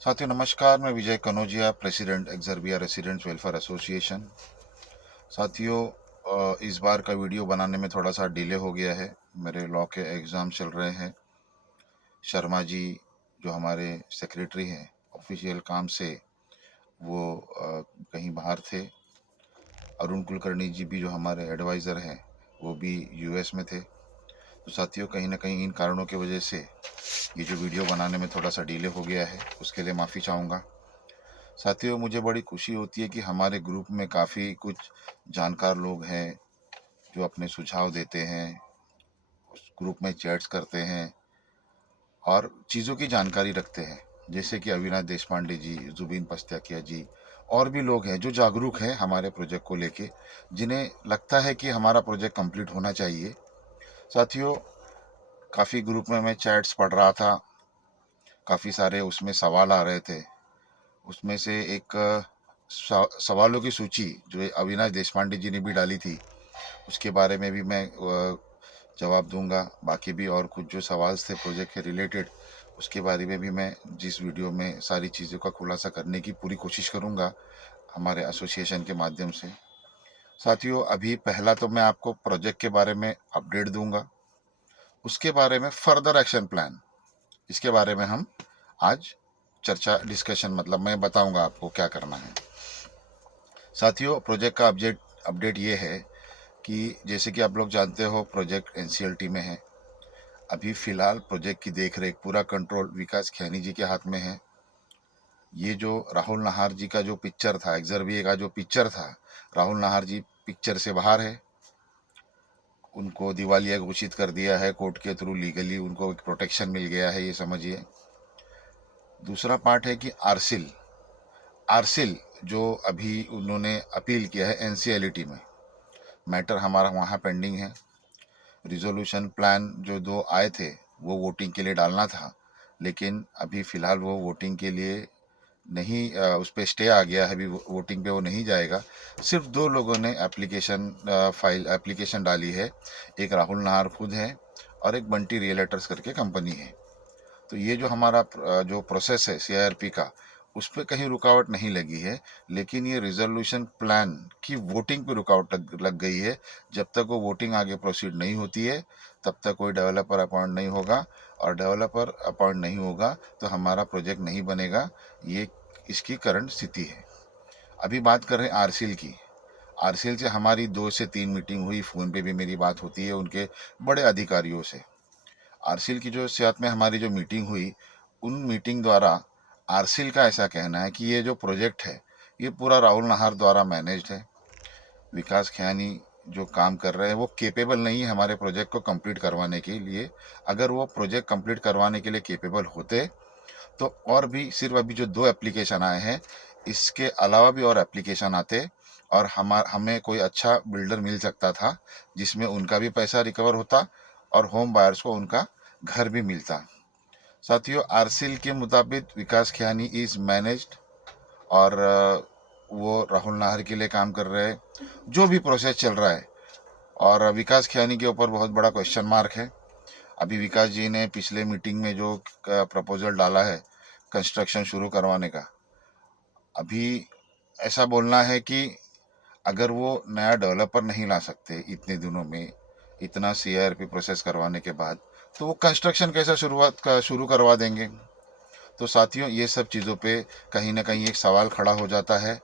साथियों नमस्कार, मैं Vijay Kanaujia, president Xrbia residents welfare association. साथियों, इस बार का वीडियो बनाने में थोड़ा सा डिले हो गया है। मेरे लॉ के एग्ज़ाम चल रहे हैं। शर्मा जी जो हमारे सेक्रेटरी हैं ऑफिशियल काम से, वो कहीं बाहर थे। अरुण कुलकर्णी जी भी जो हमारे एडवाइज़र हैं वो भी यूएस में थे। तो साथियों, कहीं ना कहीं इन कारणों की वजह से ये जो वीडियो बनाने में थोड़ा सा डिले हो गया है, उसके लिए माफ़ी चाहूँगा। साथियों, मुझे बड़ी खुशी होती है कि हमारे ग्रुप में काफ़ी कुछ जानकार लोग हैं जो अपने सुझाव देते हैं, उस ग्रुप में चैट्स करते हैं और चीज़ों की जानकारी रखते हैं। जैसे कि अविनाश देशपांडे जी, जुबीन पस्त्याकिया जी और भी लोग हैं जो जागरूक हैं हमारे प्रोजेक्ट को लेके, जिन्हें लगता है कि हमारा प्रोजेक्ट कंप्लीट होना चाहिए। साथियों, काफ़ी ग्रुप में मैं चैट्स पढ़ रहा था, काफ़ी सारे उसमें सवाल आ रहे थे। उसमें से एक सवालों की सूची जो अविनाश देशपांडे जी ने भी डाली थी, उसके बारे में भी मैं जवाब दूंगा। बाकी भी और कुछ जो सवाल थे प्रोजेक्ट के रिलेटेड, उसके बारे में भी मैं जिस वीडियो में सारी चीज़ों का खुलासा करने की पूरी कोशिश करूंगा हमारे एसोसिएशन के माध्यम से। साथियों, अभी पहला तो मैं आपको प्रोजेक्ट के बारे में अपडेट दूंगा, उसके बारे में फर्दर एक्शन प्लान, इसके बारे में हम आज चर्चा डिस्कशन, मतलब मैं बताऊंगा आपको क्या करना है। साथियों, प्रोजेक्ट का अपडेट ये है कि जैसे कि आप लोग जानते हो, प्रोजेक्ट एनसीएलटी में है। अभी फ़िलहाल प्रोजेक्ट की देख रेख, पूरा कंट्रोल विकास खैनी जी के हाथ में है। ये जो राहुल नाहर जी का जो पिक्चर था, एक्सर्बिया का जो पिक्चर था, राहुल नाहर जी पिक्चर से बाहर है। उनको दिवालिया घोषित कर दिया है कोर्ट के थ्रू, लीगली उनको एक प्रोटेक्शन मिल गया है, ये समझिए। दूसरा पार्ट है कि आरसिल आरसिल जो अभी उन्होंने अपील किया है एनसीएलटी में, मैटर हमारा वहाँ पेंडिंग है। रिजोल्यूशन प्लान जो दो आए थे वो वोटिंग के लिए डालना था, लेकिन अभी फ़िलहाल वो वोटिंग के लिए नहीं, उस पर स्टे आ गया है, अभी वोटिंग पे वो नहीं जाएगा। सिर्फ दो लोगों ने एप्लीकेशन डाली है, एक राहुल नाहर खुद है और एक बंटी रियलेटर्स करके कंपनी है। तो ये जो हमारा जो प्रोसेस है सीआईआरपी का, उस पर कहीं रुकावट नहीं लगी है, लेकिन ये रिजोल्यूशन प्लान की वोटिंग पे रुकावट लग गई है। जब तक वो वोटिंग आगे प्रोसीड नहीं होती है, तब तक कोई डेवलपर अपॉइंट नहीं होगा, और डेवलपर अपॉइंट नहीं होगा तो हमारा प्रोजेक्ट नहीं बनेगा। ये इसकी करंट स्थिति है। अभी बात कर रहे हैं आरसीएल की। आरसीएल से हमारी 2 से 3 मीटिंग हुई, फ़ोन पे भी मेरी बात होती है उनके बड़े अधिकारियों से। आरसीएल की जो साथ में हमारी जो मीटिंग हुई, उन मीटिंग द्वारा आरसीएल का ऐसा कहना है कि ये जो प्रोजेक्ट है ये पूरा राहुल नाहर द्वारा मैनेज्ड है। विकास खयानी जो काम कर रहे हैं वो केपेबल नहीं है हमारे प्रोजेक्ट को कंप्लीट करवाने के लिए। अगर वो प्रोजेक्ट कंप्लीट करवाने के लिए केपेबल होते तो और भी, सिर्फ अभी जो 2 एप्लीकेशन आए हैं, इसके अलावा भी और एप्लीकेशन आते और हमें कोई अच्छा बिल्डर मिल सकता था, जिसमें उनका भी पैसा रिकवर होता और होम बायर्स को उनका घर भी मिलता। साथियों, आरसीएल के मुताबिक विकास खयानी इज मैनेज्ड, और वो राहुल नाहर के लिए काम कर रहे हैं। जो भी प्रोसेस चल रहा है, और विकास खयानी के ऊपर बहुत बड़ा क्वेश्चन मार्क है। अभी विकास जी ने पिछले मीटिंग में जो प्रपोजल डाला है कंस्ट्रक्शन शुरू करवाने का, अभी ऐसा बोलना है कि अगर वो नया डेवलपर नहीं ला सकते इतने दिनों में, इतना सीआरपी प्रोसेस करवाने के बाद, तो वो कंस्ट्रक्शन कैसा शुरू करवा देंगे। तो साथियों, ये सब चीज़ों पे कहीं ना कहीं एक सवाल खड़ा हो जाता है।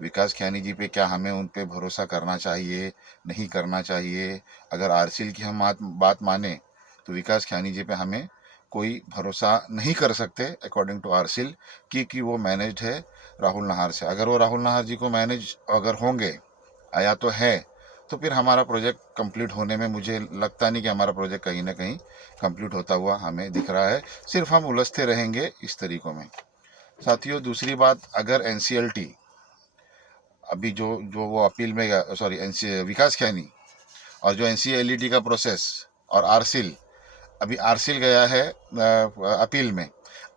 विकास खयानी जी पे क्या हमें उन पे भरोसा करना चाहिए, नहीं करना चाहिए। अगर आरसीएल की हम बात माने तो विकास खयानी जी पे हमें कोई भरोसा नहीं कर सकते अकॉर्डिंग टू आरसीएल, क्योंकि वो मैनेज्ड है राहुल नाहर से। अगर वो राहुल नाहर जी को मैनेज अगर होंगे, आया तो है, तो फिर हमारा प्रोजेक्ट कंप्लीट होने में मुझे लगता नहीं कि हमारा प्रोजेक्ट कहीं ना कहीं कंप्लीट होता हुआ हमें दिख रहा है। सिर्फ हम उलझते रहेंगे इस तरीकों में। साथियों, दूसरी बात, अगर एनसीएलटी अभी जो जो वो अपील में, सॉरी एनसी विकास खैनी, और जो एनसीएलईटी का प्रोसेस और आरसीएल, अभी आरसीएल गया है अपील में,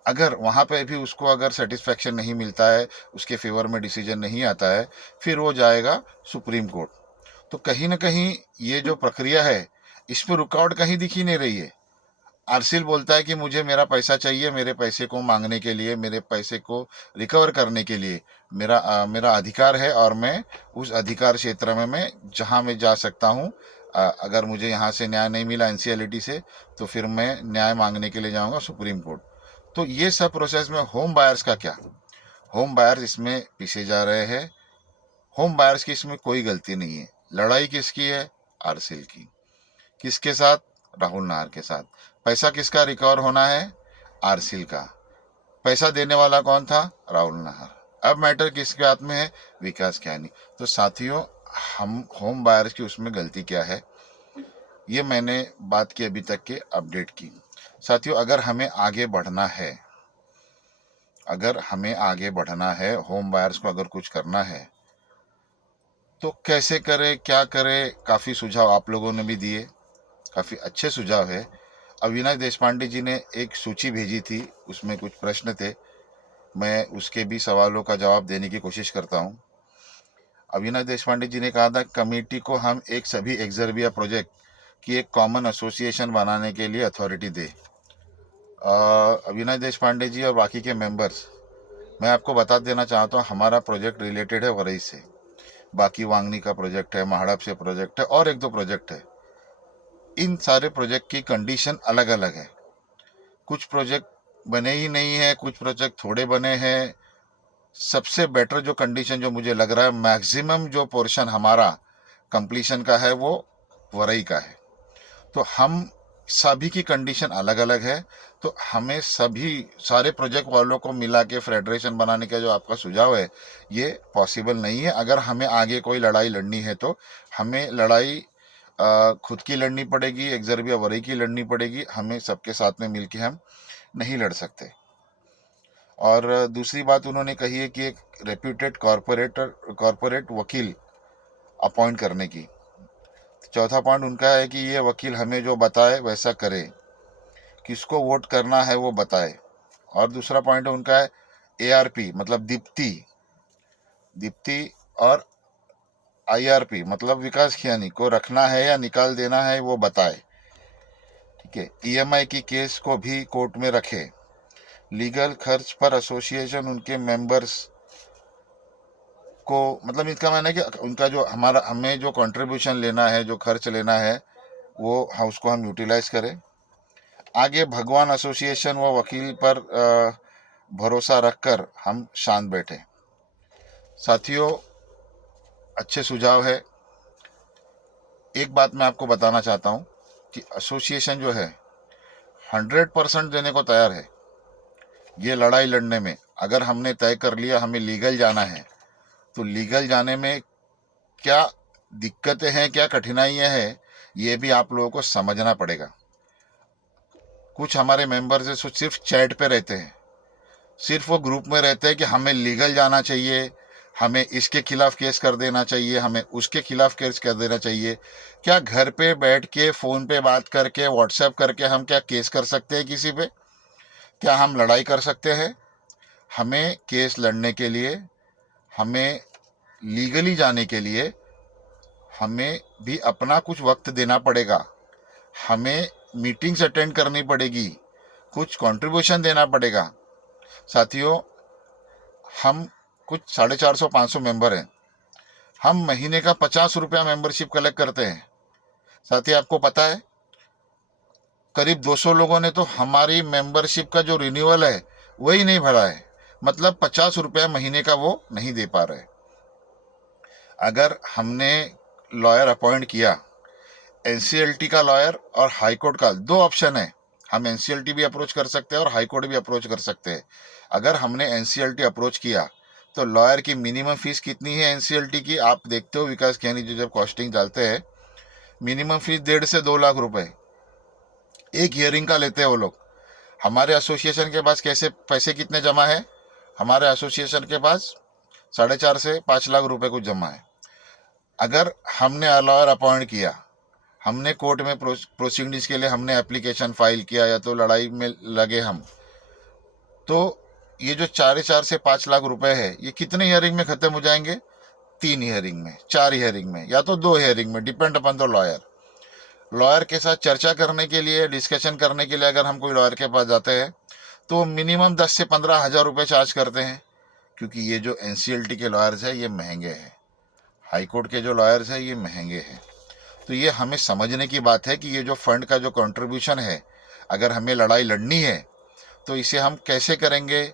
अगर वहाँ पे भी उसको अगर सेटिस्फेक्शन नहीं मिलता है, उसके फेवर में डिसीजन नहीं आता है, फिर वो जाएगा सुप्रीम कोर्ट। तो कहीं ना कहीं ये जो प्रक्रिया है, इस पर रुकावट कहीं दिख ही नहीं रही है। आरसीएल बोलता है कि मुझे मेरा पैसा चाहिए, मेरे पैसे को मांगने के लिए, मेरे पैसे को रिकवर करने के लिए मेरा अधिकार है, और मैं उस अधिकार क्षेत्र में मैं जहां मैं जा सकता हूं। अगर मुझे यहां से न्याय नहीं मिला एनसीएलटी से, तो फिर मैं न्याय मांगने के लिए जाऊंगा सुप्रीम कोर्ट। तो ये सब प्रोसेस में होम बायर्स का क्या? होम बायर्स इसमें पीछे जा रहे हैं। होम बायर्स की इसमें कोई गलती नहीं है। लड़ाई किसकी है? आरसीएल की। किसके साथ? राहुल नाहर के साथ। पैसा किसका रिकवर होना है? आरसीएल का। पैसा देने वाला कौन था? राहुल नाहर। अब मैटर किसके हाथ में है? विकास कियानी। तो साथियों, हम होम बायर्स की उसमें गलती क्या है, ये मैंने बात की अभी तक के अपडेट की। साथियों, अगर हमें आगे बढ़ना है, होम बायर्स को अगर कुछ करना है, तो कैसे करें, क्या करें? काफ़ी सुझाव आप लोगों ने भी दिए, काफ़ी अच्छे सुझाव है। अविनाश देशपांडे जी ने एक सूची भेजी थी, उसमें कुछ प्रश्न थे, मैं उसके भी सवालों का जवाब देने की कोशिश करता हूं। अविनाश देशपांडे जी ने कहा था कमेटी को हम एक सभी एक्सर्बिया प्रोजेक्ट की एक कॉमन एसोसिएशन बनाने के लिए अथॉरिटी दे। अविनाश देशपांडे जी और बाकी के मेंबर्स, मैं आपको बता देना चाहता हूँ, हमारा प्रोजेक्ट रिलेटेड है वरई से। बाकी वांगनी का प्रोजेक्ट है, महाड़प से प्रोजेक्ट है, और एक दो प्रोजेक्ट है। इन सारे प्रोजेक्ट की कंडीशन अलग अलग है। कुछ प्रोजेक्ट बने ही नहीं है, कुछ प्रोजेक्ट थोड़े बने हैं। सबसे बेटर जो कंडीशन जो मुझे लग रहा है, मैक्सिमम जो पोर्शन हमारा कंप्लीशन का है वो वरई का है। तो हम सभी की कंडीशन अलग अलग है, तो हमें सभी सारे प्रोजेक्ट वालों को मिला के फेडरेशन बनाने का जो आपका सुझाव है, ये पॉसिबल नहीं है। अगर हमें आगे कोई लड़ाई लड़नी है तो हमें लड़ाई खुद की लड़नी पड़ेगी, एक्सर्बिया वरई की लड़नी पड़ेगी। हमें सबके साथ में मिलके हम नहीं लड़ सकते। और दूसरी बात उन्होंने कही है कि एक रेप्यूटेड कॉरपोरेट वकील अपॉइंट करने की। चौथा पॉइंट उनका है कि ये वकील हमें जो बताए वैसा करे, किसको वोट करना है वो बताए। और दूसरा पॉइंट उनका है एआरपी मतलब दीप्ति और आईआरपी मतलब विकास खियानी को रखना है या निकाल देना है वो बताए। ठीक है। ईएमआई की केस को भी कोर्ट में रखे। लीगल खर्च पर एसोसिएशन उनके मेंबर्स को, मतलब इसका मायने कि उनका जो हमें जो कंट्रीब्यूशन लेना है, जो खर्च लेना है, वो उसको हम यूटिलाइज करें। आगे भगवान एसोसिएशन व वकील पर भरोसा रखकर हम शांत बैठे। साथियों, अच्छे सुझाव है। एक बात मैं आपको बताना चाहता हूँ कि एसोसिएशन जो है 100% देने को तैयार है ये लड़ाई लड़ने में। अगर हमने तय कर लिया हमें लीगल जाना है, तो लीगल जाने में क्या दिक्कतें हैं, क्या कठिनाइयां हैं, ये भी आप लोगों को समझना पड़ेगा। कुछ हमारे मेंबर्स है सिर्फ चैट पे रहते हैं, सिर्फ वो ग्रुप में रहते हैं कि हमें लीगल जाना चाहिए, हमें इसके खिलाफ केस कर देना चाहिए, हमें उसके खिलाफ केस कर देना चाहिए। क्या घर पे बैठ के फ़ोन पे बात करके व्हाट्सएप करके हम क्या केस कर सकते हैं किसी पे? क्या हम लड़ाई कर सकते हैं? हमें केस लड़ने के लिए, हमें लीगली जाने के लिए हमें भी अपना कुछ वक्त देना पड़ेगा। हमें मीटिंग्स अटेंड करनी पड़ेगी, कुछ कंट्रीब्यूशन देना पड़ेगा। साथियों, हम कुछ 450-500 मेंबर हैं। हम महीने का 50 रुपया मेंबरशिप कलेक्ट करते हैं। साथी, आपको पता है करीब 200 लोगों ने तो हमारी मेंबरशिप का जो रिन्यूअल है वही नहीं भरा है। मतलब 50 रुपया महीने का वो नहीं दे पा रहे। अगर हमने लॉयर अपॉइंट किया, एनसीएलटी का लॉयर और हाईकोर्ट का, दो ऑप्शन है। हम एनसीएलटी भी अप्रोच कर सकते हैं और हाईकोर्ट भी अप्रोच कर सकते हैं। अगर हमने एनसीएलटी अप्रोच किया तो लॉयर की मिनिमम फीस कितनी है एनसीएलटी की? आप देखते हो विकास खैनी जी जब कॉस्टिंग डालते हैं, मिनिमम फीस 1.5 से 2 लाख रुपए एक हियरिंग का लेते हैं वो लोग। हमारे एसोसिएशन के पास कैसे पैसे कितने जमा है? हमारे एसोसिएशन के पास 4.5 से 5 लाख रुपए कुछ जमा है। अगर हमने लॉयर अपॉइंट किया, हमने कोर्ट में प्रोसीडिंग्स के लिए हमने एप्लीकेशन फाइल किया या तो लड़ाई में लगे हम, तो ये जो 4.5 से 5 लाख रुपए है ये कितने हियरिंग में खत्म हो जाएंगे? 3 हियरिंग में, 4 हियरिंग में, या तो 2 हियरिंग में, depend upon the lawyer. Lawyer के साथ चर्चा करने के लिए, डिस्कशन करने के लिए अगर हम कोई लॉयर के पास जाते हैं तो मिनिमम 10 से 15 हज़ार रुपये चार्ज करते हैं, क्योंकि ये जो एनसीएलटी के लॉयर्स हैं ये महंगे हैं, हाई कोर्ट के जो लॉयर्स हैं ये महंगे हैं। तो ये हमें समझने की बात है कि ये जो फंड का जो कंट्रीब्यूशन है, अगर हमें लड़ाई लड़नी है तो इसे हम कैसे करेंगे?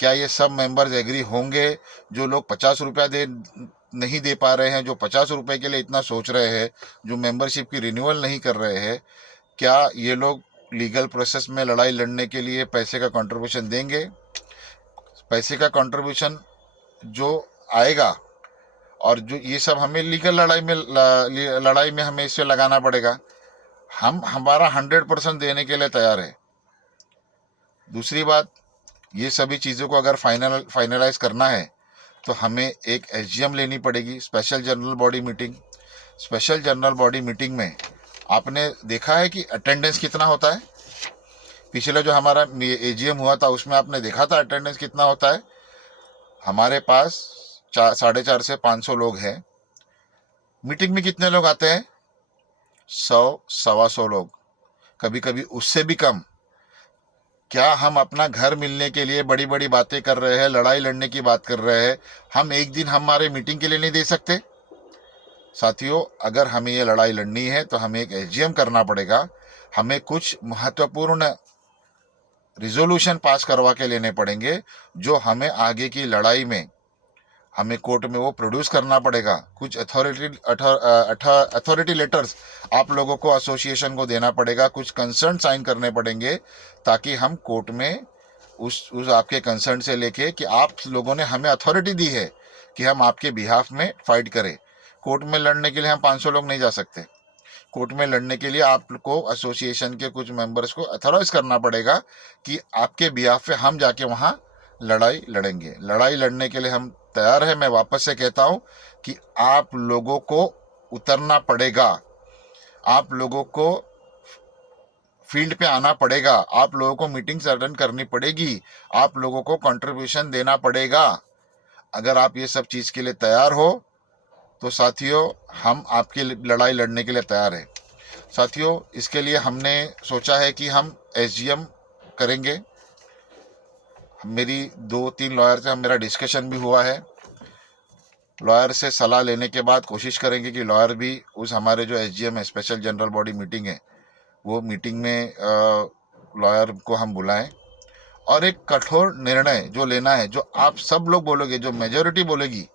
क्या ये सब मेंबर्स एग्री होंगे? जो लोग 50 रुपया नहीं दे पा रहे हैं, जो 50 रुपये के लिए इतना सोच रहे हैं, जो मेंबरशिप की रिन्यूअल नहीं कर रहे हैं, क्या ये लोग लीगल प्रोसेस में लड़ाई लड़ने के लिए पैसे का कंट्रीब्यूशन देंगे? पैसे का कंट्रीब्यूशन जो आएगा, और जो ये सब हमें लीगल लड़ाई में हमें इसे लगाना पड़ेगा। हम हमारा 100% देने के लिए तैयार है। दूसरी बात, ये सभी चीज़ों को अगर फाइनलाइज करना है तो हमें एक एसजीएम लेनी पड़ेगी, special general body meeting. Special general body meeting में आपने देखा है कि अटेंडेंस कितना होता है? पिछले जो हमारा एजीएम हुआ था उसमें आपने देखा था अटेंडेंस कितना होता है? हमारे पास 450 से 500 लोग हैं। मीटिंग में कितने लोग आते हैं? 100 सवा 100 लोग, कभी कभी उससे भी कम। क्या हम अपना घर मिलने के लिए बड़ी बड़ी बातें कर रहे हैं, लड़ाई लड़ने की बात कर रहे हैं? हम एक दिन हमारे मीटिंग के लिए नहीं दे सकते? साथियों, अगर हमें ये लड़ाई लड़नी है तो हमें एक एसजीएम करना पड़ेगा। हमें कुछ महत्वपूर्ण रिजोल्यूशन पास करवा के लेने पड़ेंगे, जो हमें आगे की लड़ाई में हमें कोर्ट में वो प्रोड्यूस करना पड़ेगा। कुछ अथॉरिटी लेटर्स आप लोगों को, एसोसिएशन को देना पड़ेगा, कुछ कंसर्न साइन करने पड़ेंगे, ताकि हम कोर्ट में उस आपके कंसर्न से लेके कि आप लोगों ने हमें अथॉरिटी दी है कि हम आपके बिहाफ में फाइट करें। कोर्ट में लड़ने के लिए हम 500 लोग नहीं जा सकते। कोर्ट में लड़ने के लिए आपको एसोसिएशन के कुछ मेंबर्स को अथॉराइज करना पड़ेगा कि आपके बिहाफ पे हम जाके वहाँ लड़ाई लड़ेंगे। लड़ाई लड़ने के लिए हम तैयार है। मैं वापस से कहता हूँ कि आप लोगों को उतरना पड़ेगा, आप लोगों को फील्ड पे आना पड़ेगा, आप लोगों को मीटिंग्स अटेंड करनी पड़ेगी, आप लोगों को कंट्रीब्यूशन देना पड़ेगा। अगर आप ये सब चीज़ के लिए तैयार हो तो साथियों, हम आपकी लड़ाई लड़ने के लिए तैयार हैं। साथियों, इसके लिए हमने सोचा है कि हम एसजीएम करेंगे। मेरी 2-3 लॉयर से मेरा डिस्कशन भी हुआ है। लॉयर से सलाह लेने के बाद कोशिश करेंगे कि लॉयर भी उस हमारे जो एसजीएम है, स्पेशल जनरल बॉडी मीटिंग है, वो मीटिंग में लॉयर को हम बुलाएं और एक कठोर निर्णय जो लेना है, जो आप सब लोग बोलोगे, जो मेजोरिटी बोलेगी,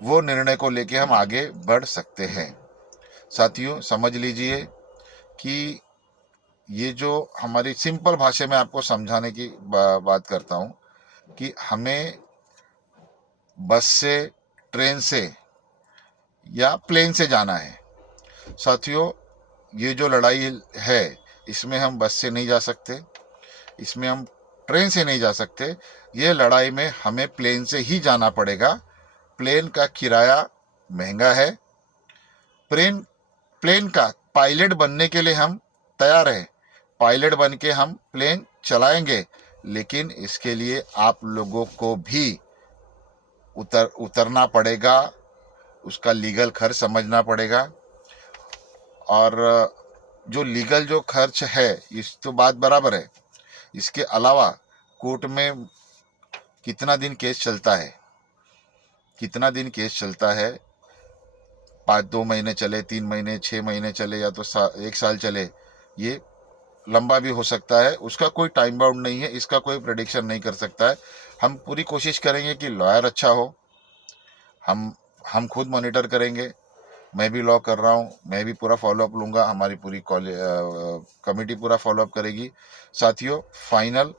वो निर्णय को लेके हम आगे बढ़ सकते हैं। साथियों, समझ लीजिए कि ये जो हमारी सिंपल भाषा में आपको समझाने की बात करता हूँ कि हमें बस से, ट्रेन से या प्लेन से जाना है। साथियों, ये जो लड़ाई है इसमें हम बस से नहीं जा सकते, इसमें हम ट्रेन से नहीं जा सकते। ये लड़ाई में हमें प्लेन से ही जाना पड़ेगा। प्लेन का किराया महंगा है। प्लेन का पायलट बनने के लिए हम तैयार हैं। पायलट बन के हम प्लेन चलाएंगे, लेकिन इसके लिए आप लोगों को भी उतरना पड़ेगा, उसका लीगल खर्च समझना पड़ेगा। और जो लीगल जो खर्च है, इस तो बात बराबर है। इसके अलावा कोर्ट में कितना दिन केस चलता है, कितना दिन केस चलता है? 2 महीने चले, 3 महीने, 6 महीने चले, या तो 1 साल चले, ये लंबा भी हो सकता है। उसका कोई टाइम बाउंड नहीं है, इसका कोई प्रेडिक्शन नहीं कर सकता है। हम पूरी कोशिश करेंगे कि लॉयर अच्छा हो। हम खुद मॉनिटर करेंगे। मैं भी लॉ कर रहा हूँ, मैं भी पूरा फॉलोअप लूँगा, हमारी पूरी कमेटी पूरा फॉलोअप करेगी। साथियों, फाइनल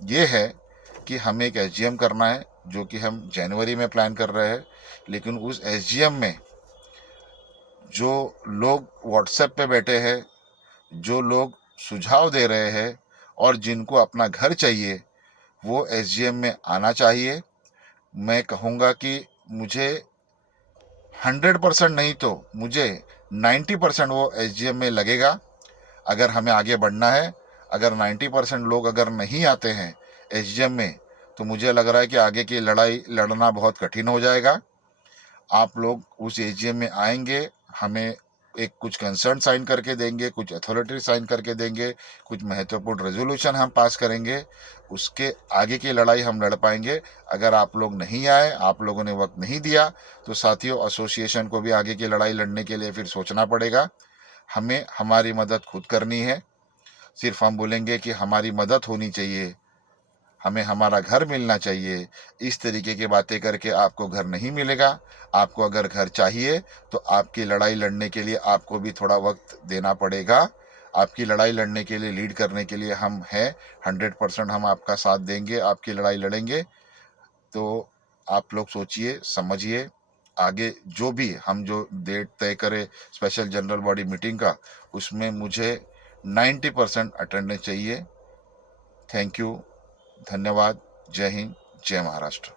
ये है कि हमें एक एसजीएम करना है, जो कि हम जनवरी में प्लान कर रहे हैं। लेकिन उस एसजीएम में जो लोग व्हाट्सएप पे बैठे हैं, जो लोग सुझाव दे रहे हैं और जिनको अपना घर चाहिए, वो एसजीएम में आना चाहिए। मैं कहूँगा कि मुझे 100% नहीं तो मुझे 90% वो एसजीएम में लगेगा। अगर हमें आगे बढ़ना है, अगर 90% लोग अगर नहीं आते हैं एसजीएम में, तो मुझे लग रहा है कि आगे की लड़ाई लड़ना बहुत कठिन हो जाएगा। आप लोग उस एसजीएम में आएंगे, हमें एक कुछ कंसर्न साइन करके देंगे, कुछ अथॉरिटी साइन करके देंगे, कुछ महत्वपूर्ण रेजोल्यूशन हम पास करेंगे, उसके आगे की लड़ाई हम लड़ पाएंगे। अगर आप लोग नहीं आए, आप लोगों ने वक्त नहीं दिया, तो साथियों एसोसिएशन को भी आगे की लड़ाई लड़ने के लिए फिर सोचना पड़ेगा। हमें हमारी मदद खुद करनी है। सिर्फ हम बोलेंगे कि हमारी मदद होनी चाहिए, हमें हमारा घर मिलना चाहिए, इस तरीके की बातें करके आपको घर नहीं मिलेगा। आपको अगर घर चाहिए तो आपकी लड़ाई लड़ने के लिए आपको भी थोड़ा वक्त देना पड़ेगा। आपकी लड़ाई लड़ने के लिए, लीड करने के लिए हम हैं। 100% हम आपका साथ देंगे, आपकी लड़ाई लड़ेंगे। तो आप लोग सोचिए, समझिए, आगे जो भी हम जो डेट तय करें स्पेशल जनरल बॉडी मीटिंग का, उसमें मुझे 90% अटेंडेंस चाहिए। थैंक यू, धन्यवाद। जय हिंद, जय महाराष्ट्र।